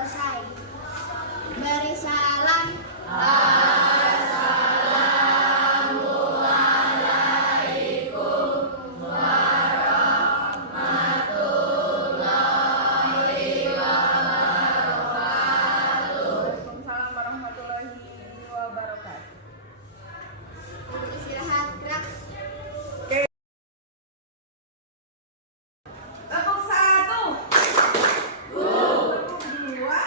selesai. Beri salam. Waalaikumsalam warahmatullahi wabarakatuh. Istirahat, gerak. Tepuk satu. Tepuk dua.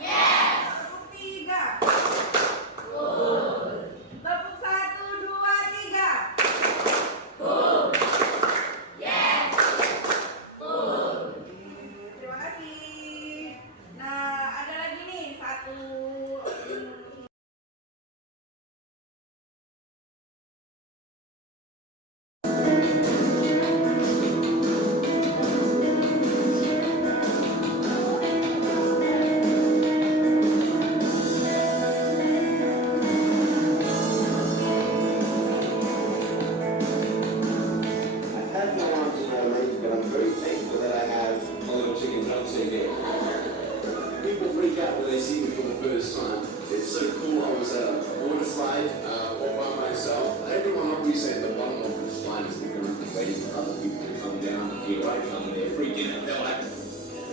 Tepuk tiga. Tepuk satu, dua, tiga. Terima kasih. Nah, ada lagi nih satu. I have no arms and no legs, but I'm very thankful that I have a little chicken drumstick here. People freak out when they see me for the first time. It's so cool. I was at a water slide all by myself. Everyone obviously at the bottom of the slide is thinking around waiting for other people to come down. Here I come, and they're freaking out. They're like,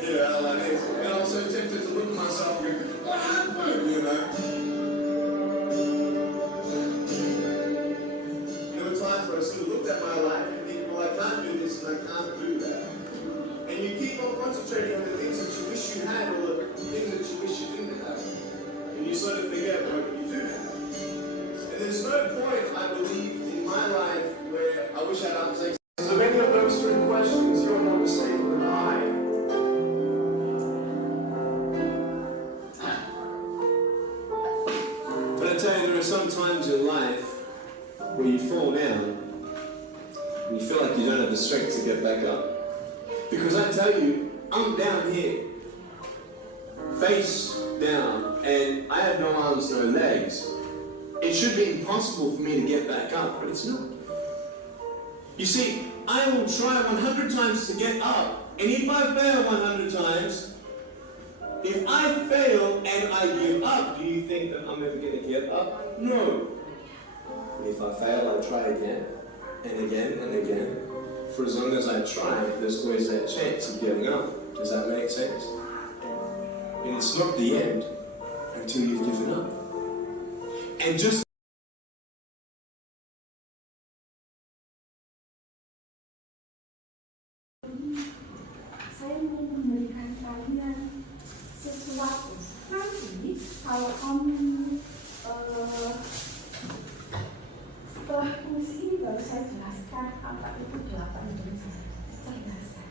yeah, like this. And I was so tempted to look at myself and go, what happened, you know? There were times where I sort of looked at my life and think, well, I can't do this and I can't do that. And you keep on concentrating on the things that you wish you had or the things that you wish you didn't have. And you sort of forget what you do have. And there's no point, I believe, in my life where I wish I'd undertaken. So many of those three questions, you're not the same than I. But I tell you, there are some times in life where you fall down and you feel like you don't have the strength to get back up. Because I tell you, I'm down here, face down, and I have no arms, no legs. It should be impossible for me to get back up, but it's not. You see, I will try 100 times to get up, and if I fail 100 times, if I fail and I give up, do you think that I'm ever going to get up? No. But if I fail, I try again, and again, and again. For as long as I try, there's always that chance of getting up. Does that make sense? And it's not the end until you've given up. And just saya mau memberikan kalian sesuatu. Nanti kalau kamu setelah fungsi ini baru saya jelaskan apa itu 8 jenis kecerdasan.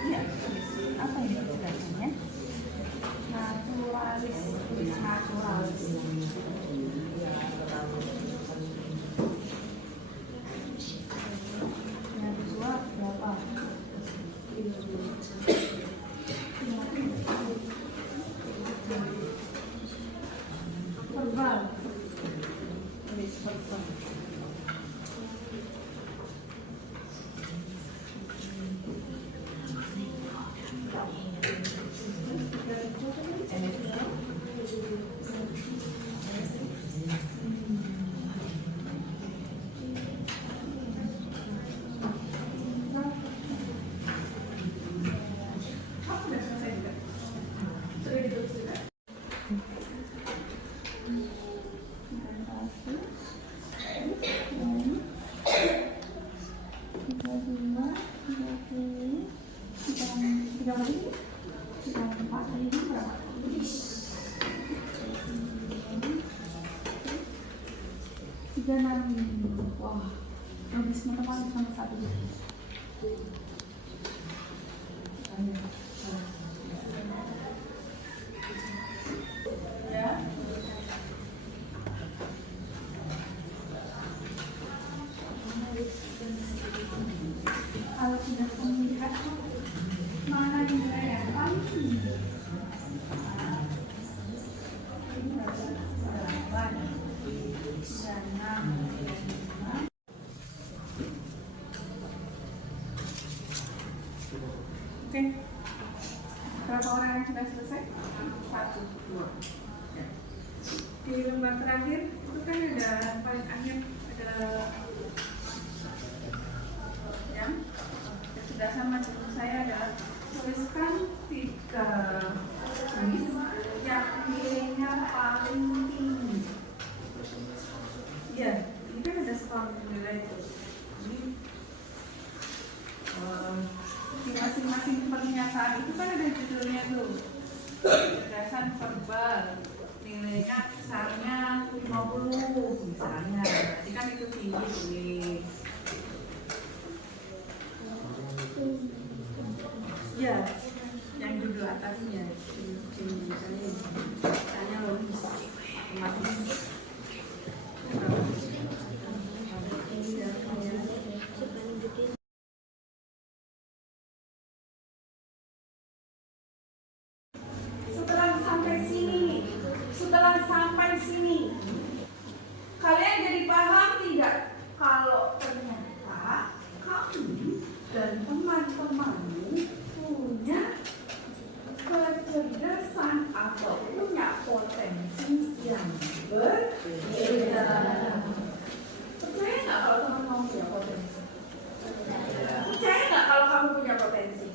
Iya, apa ini kecerdasannya? Naturalis, naturalis. Yang kedua berapa? Verbal. Verbal. 365. Wah, lebih teman sama satu. Ya. Kalau sudah melihat mana nilai yang paling tinggi. Oke, berapa orang yang sudah selesai? 1, 2. Ya. Di lembar terakhir itu kan ada paling akhir ada yang sudah sama dengan saya adalah tuliskan 3 kuis yang nilainya paling tinggi. Ya, ini kan ada skor nilai itu. Jadi di masing-masing pernyataan itu kan ada judulnya tuh. Kecerdasan verbal nilainya misalnya 50 misalnya, berarti kan itu tinggi tulis. Ya, yang judul atasnya misalnya logis, matematik. Setelah sampai sini, kalian jadi paham tidak kalau ternyata kamu dan teman-temanmu punya kecerdasan atau punya potensi yang berbeda. Percaya nggak kalau teman-teman punya potensi? Percaya nggak kalau kamu punya potensi?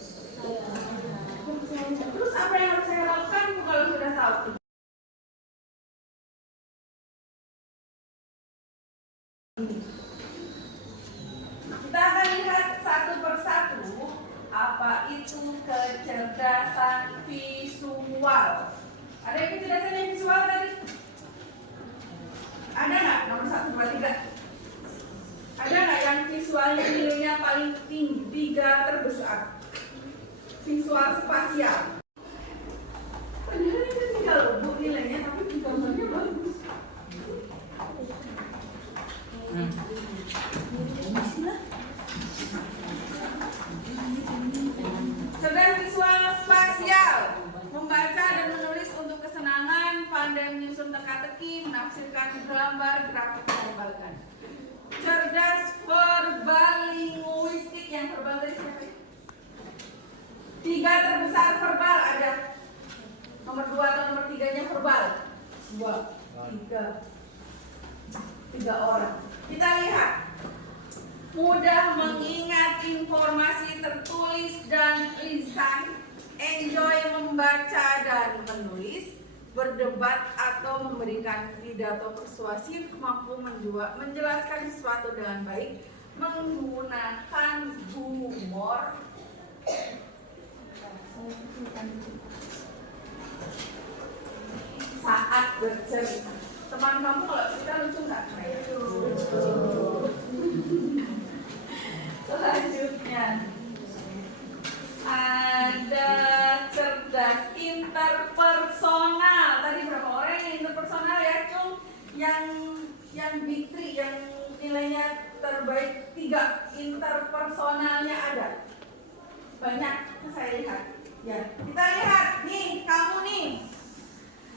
Terus apa yang harus saya lakukan kalau sudah tahu? Kita akan lihat satu persatu apa itu kecerdasan visual. Ada yang kecerdasan yang visual tadi? Ada nggak? Nomor 1, 2, 3. Ada nggak yang visualnya nilainya paling tinggi, 3 terbesar? Visual spasial. Padahal itu tinggal lubuk nilainya, tapi gambarnya bagus. Cerdas visual spasial, membaca dan menulis untuk kesenangan, pandai menyusun teka-teki, menafsirkan gambar, grafik, menggambarkan. Cerdas verbal linguistik, yang verbal dari siapa? 3 terbesar verbal ada. Nomor 2 atau nomor 3-nya verbal. 3 orang. Kita lihat. Mudah mengingat informasi tertulis dan lisan, enjoy membaca dan menulis, berdebat atau memberikan pidato persuasif, mampu menjelaskan sesuatu dengan baik, menggunakan humor, saat bercerita. Teman kamu kalau cerita lucu nggak? Selanjutnya ada cerdas interpersonal. Tadi berapa orang yang interpersonal ya, Cung? Yang big 3, yang nilainya terbaik 3 interpersonalnya ada. Banyak saya lihat. Ya, kita lihat nih, kamu nih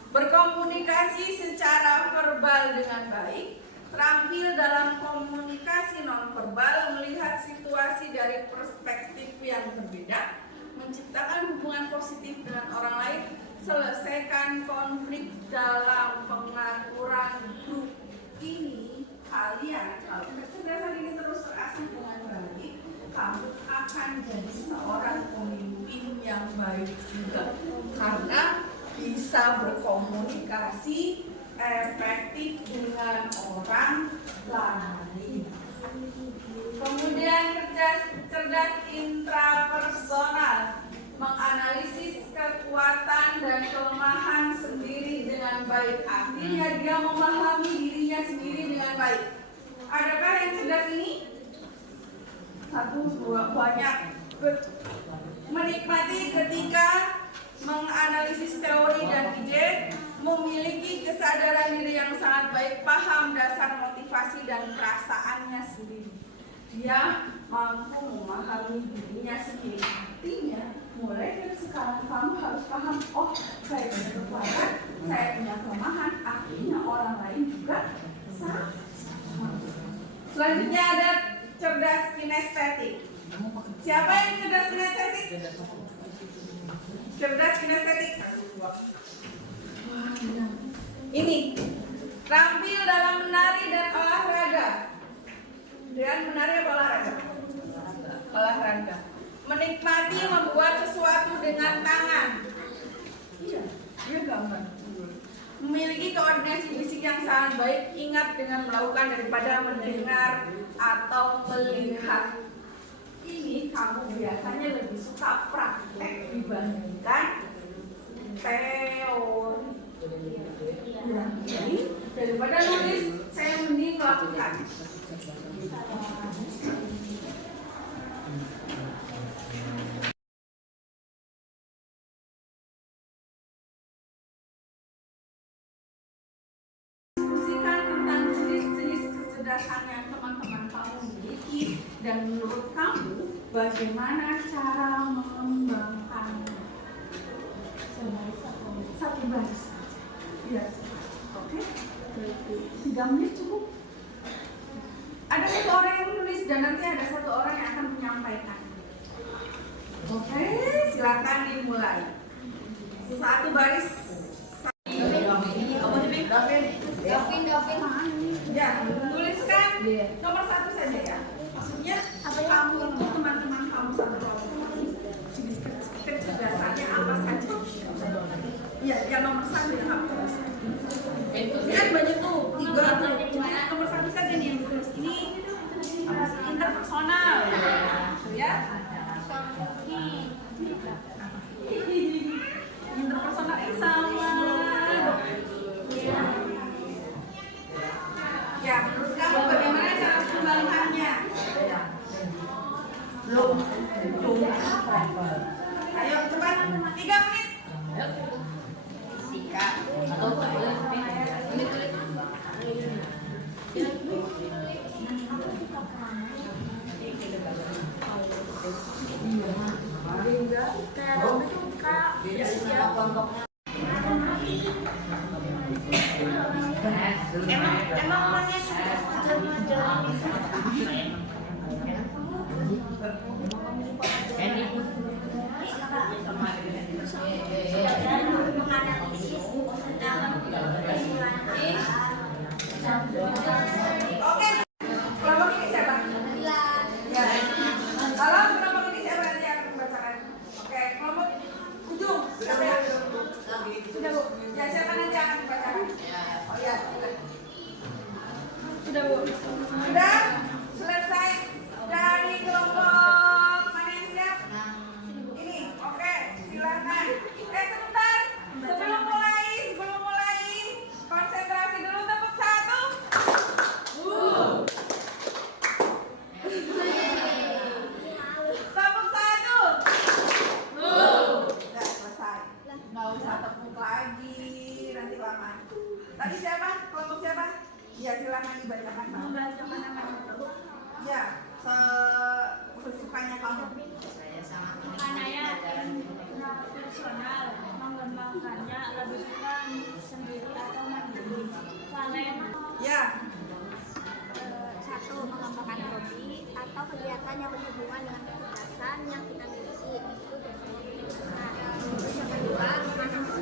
berkomunikasi secara verbal dengan baik, terampil dalam komunikasi nonverbal, melihat situasi dari perspektif yang berbeda, menciptakan hubungan positif dengan orang lain, selesaikan konflik dalam pengaturan grup. Ini kalian, kalau kecerdasan ini terus terasah dengan baik, kamu akan jadi seorang pemimpin yang baik juga, karena bisa berkomunikasi efektif dengan orang lain. Kemudian cerdas intrapersonal, menganalisis kekuatan dan kelemahan sendiri dengan baik. Artinya dia memahami dirinya sendiri dengan baik. ini? 1, 2, banyak. Menikmati ketika menganalisis teori dan ide, memiliki kesadaran diri yang sangat baik, paham dasar motivasi dan perasaannya sendiri. Dia mampu memahami dirinya sendiri. Artinya, mulai dari sekarang kamu harus paham, oh saya punya kekuatan, saya punya kelemahan, artinya orang lain juga sama. Selanjutnya ada cerdas kinestetik. Siapa yang cerdas kinestetik? Cerdas kinestetik. Ini terampil dalam menari dan olahraga. Dan menari apa olahraga? Olahraga. Menikmati membuat sesuatu dengan tangan. Iya, dia gambar. Memiliki koordinasi fisik yang sangat baik, ingat dengan melakukan daripada mendengar atau melihat. Ini kamu biasanya lebih suka praktek dibandingkan teori. Ya, jadi daripada nulis, saya mending lakukan. Diskusikan tentang jenis-jenis kecerdasan yang teman-teman kamu miliki dan menurut kamu bagaimana cara mengembangkannya. Satu baris. Iya. Oke. 3 menit cukup. Ada satu orang yang menulis dan nanti ada satu orang yang akan menyampaikan. Oke, silakan dimulai. Satu baris. Ya, tuliskan nomor 1 saja ya. Maksudnya kamu itu teman-teman kamu satu kelompok ini jenis kecerdasannya apa saja? Iya, yang nomor 1 yang kamu tuliskan. Kan banyak tuh, 3 tuh. Nomor 1 saja nih yang ditulis. Ini apa sih? Interpersonal. Ya. Interpersonal ini sama. Ya, menurut kamu bagaimana cara mengembangkannya? Ayo cepat, 3 menit. Sikat. Emang orangnya suka menganalisis dalam Oke, kelompok ini siapa? Ya. Kalau kelompok ini siapa nanti yang membacakan? Oke, kelompok ujung siapa ya? Sudah Bu. Ya siapa nanti yang akan membacakan? Oh ya, sudah Bu. Sudah selesai dari kelompok mana yang siap? Ini, oke, silakan. Sebentar, sebelum mulai, konsentrasi dulu, tepuk 1. Tepuk 1. Udah selesai. Nggak usah tepuk lagi, nanti lama. Tadi siapa? Kelompok siapa? Ya silakan dibacakan. membacakan namanya. Ya, sesukanya kamu. Maknanya personal, mengembangkannya lebih suka sendiri atau mandiri. Kalian Ya, 1. Mengembangkan hobi atau kegiatan yang berhubungan dengan kecerdasan yang kita miliki. Itu dasarnya. Terus yang kedua, menanam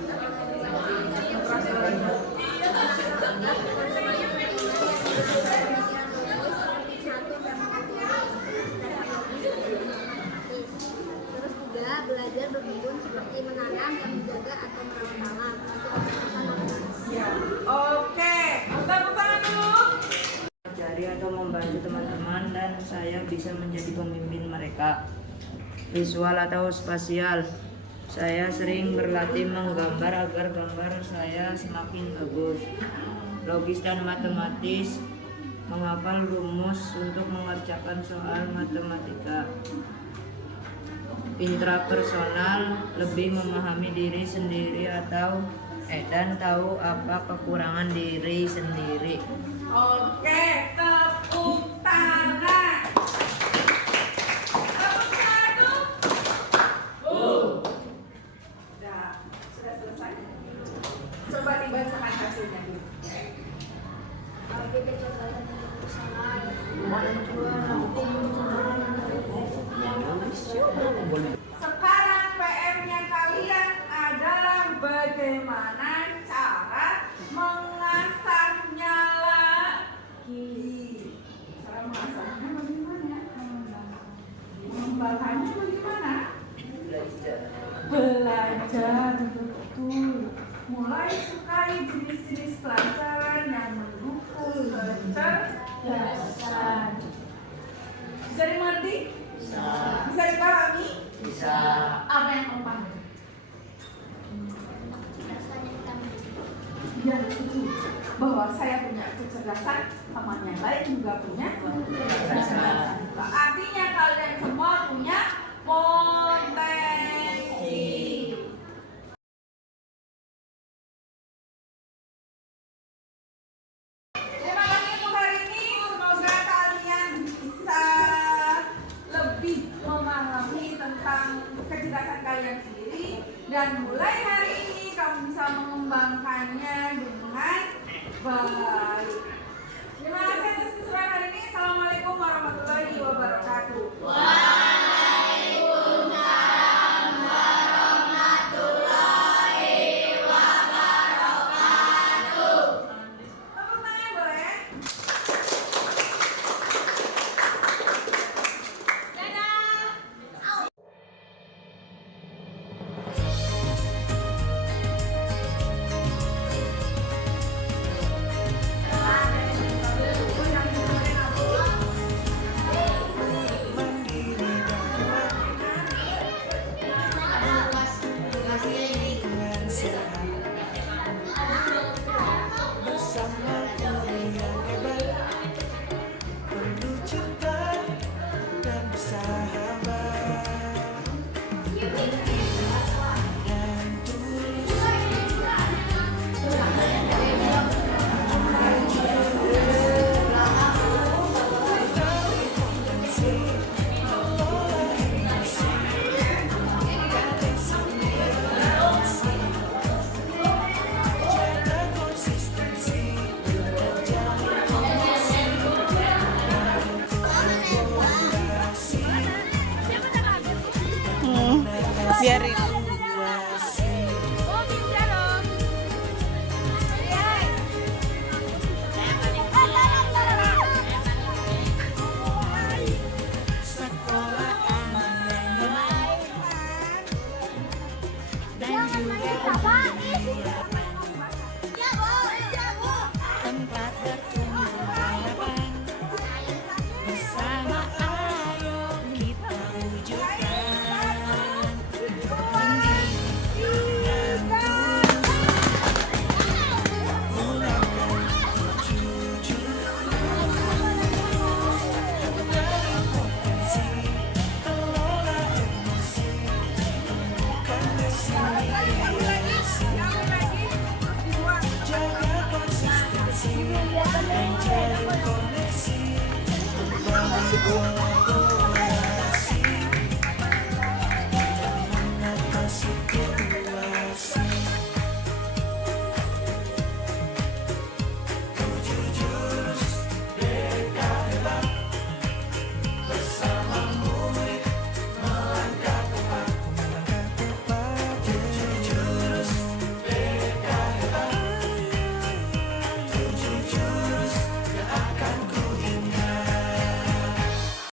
Terus 3. Belajar berkebun seperti menanam dan menjaga atau merawat alam. ya. Oke, tepuk tangan dulu. Mencari atau membantu teman-teman dan saya bisa menjadi pemimpin mereka. Visual atau spasial, saya sering berlatih menggambar agar gambar saya semakin bagus. Logis dan matematis, menghafal rumus untuk mengerjakan soal matematika. Intrapersonal, lebih memahami diri sendiri dan tahu apa kekurangan diri sendiri. Oke, tepuk tangan. Tepuk tangan. Sudah selesai. Coba dibacakan hasilnya dulu. Sekarang PR-nya kalian adalah bagaimana cara mengasahnya lagi. Cara mengasahnya bagaimana? Mengembangkannya bagaimana? Belajar, betul. Mulai sukai jenis-jenis pelajaran yang mendukung kecerdasan. Bisa dimengerti? Bisa dipahami? Bisa. Apa yang kamu pahami? Ya, betul. Bahwa saya punya kecerdasan, teman yang lain juga punya kecerdasan. Artinya kalian semua punya potensi. Terima kasih untuk hari ini. Semoga kalian bisa lebih memahami tentang kecerdasan kalian sendiri, dan mulai hari ini kamu bisa mengembangkannya dengan baik. Terima kasih atas keseruan hari ini. Assalamualaikum warahmatullahi wabarakatuh. Tepuk tangan boleh? Biarin. Tempat bertumbuh harapan, bersama ayo kita wujudkan pendidikan mulakan jujur dari potensi, kelola emosi, bukan resiliensi, jaga konsistensi dan jalin koneksi.